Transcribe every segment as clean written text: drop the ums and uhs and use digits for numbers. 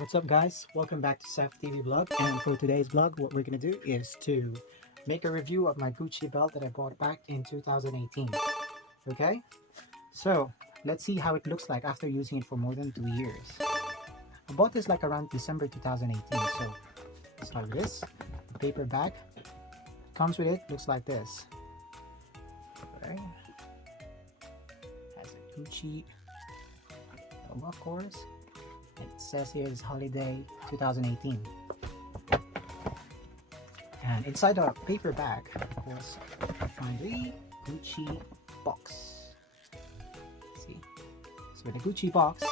What's up guys, welcome back to Zeph TV vlog, and for today's vlog what we're gonna do is to make a review of my Gucci belt that I bought back in 2018. Okay, so let's see how it looks like after using it for more than 2 years. I bought this like around December 2018, so let's start with this. The paper bag comes with it, looks like this. Okay, has a Gucci logo of course. It says here is holiday 2018, and inside the paper bag of course you find the Gucci box. See, so with the Gucci box,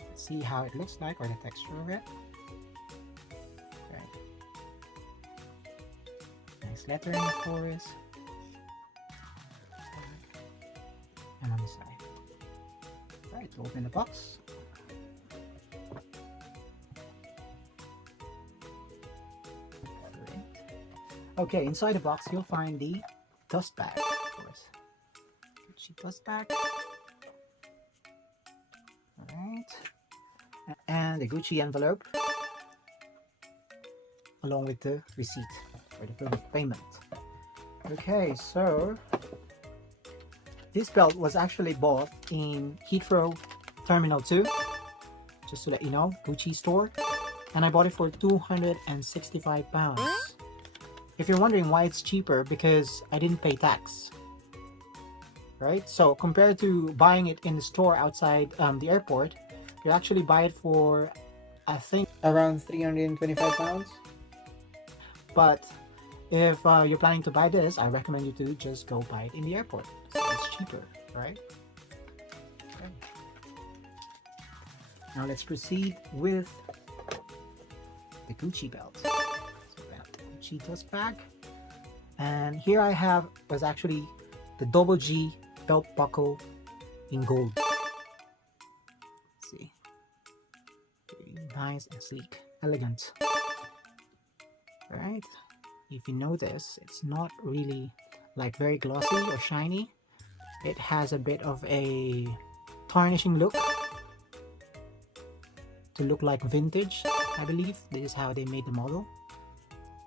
let's see how it looks like, or the texture of it. Okay, nice lettering of course, and on the side. Right, open the box. Okay, inside the box you'll find the dust bag, of course. Gucci dust bag. Alright. And the Gucci envelope, along with the receipt for the bill of payment. Okay, so this belt was actually bought in Heathrow Terminal 2, just to let you know, Gucci store. And I bought it for £265. If you're wondering why it's cheaper, because I didn't pay tax, right? So compared to buying it in the store outside the airport, you actually buy it for, I think, around £325. But if you're planning to buy this, I recommend you to just go buy it in the airport. So it's cheaper, right? Okay. Now let's proceed with the Gucci belt. Gucci dust bag, and here I have was actually the double G belt buckle in gold. Let's see, very nice and sleek, elegant. All right, if you notice, it's not really like very glossy or shiny. It has a bit of a tarnishing look to look like vintage. I believe this is how they made the model.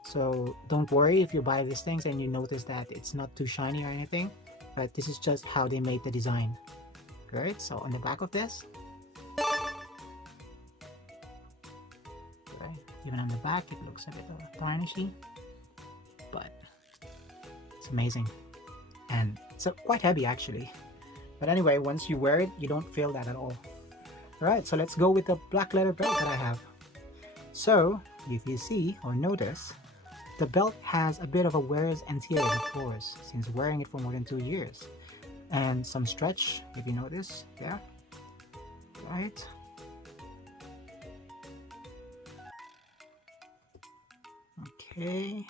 So don't worry if you buy these things and you notice that it's not too shiny or anything, but this is just how they made the design. Right, so on the back of this, right, even on the back it looks a bit tarnishy, but it's amazing, and it's quite heavy actually. But anyway, once you wear it, you don't feel that at all. Alright, so let's go with the black leather belt that I have. So if you see or notice, the belt has a bit of a wears and tears, of course, since wearing it for more than 2 years. And some stretch, if you notice, there. Right. Okay.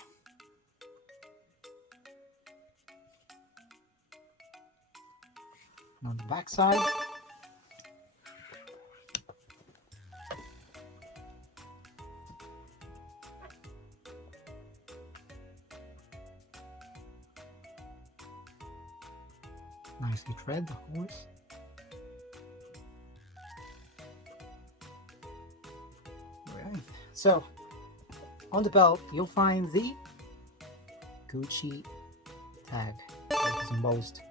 And on the back side, nicely thread, of course. Alright, so on the belt you'll find the Gucci tag, which is embossed.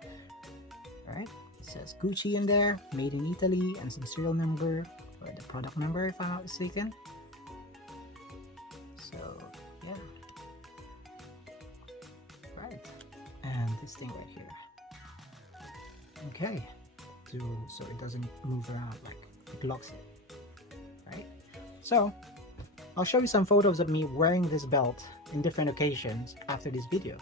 Alright, it says Gucci in there, made in Italy, and some serial number, or the product number if I'm not mistaken. So yeah, right, and this thing right here. Okay, so it doesn't move around, like it locks it, right? So I'll show you some photos of me wearing this belt in different occasions after this video.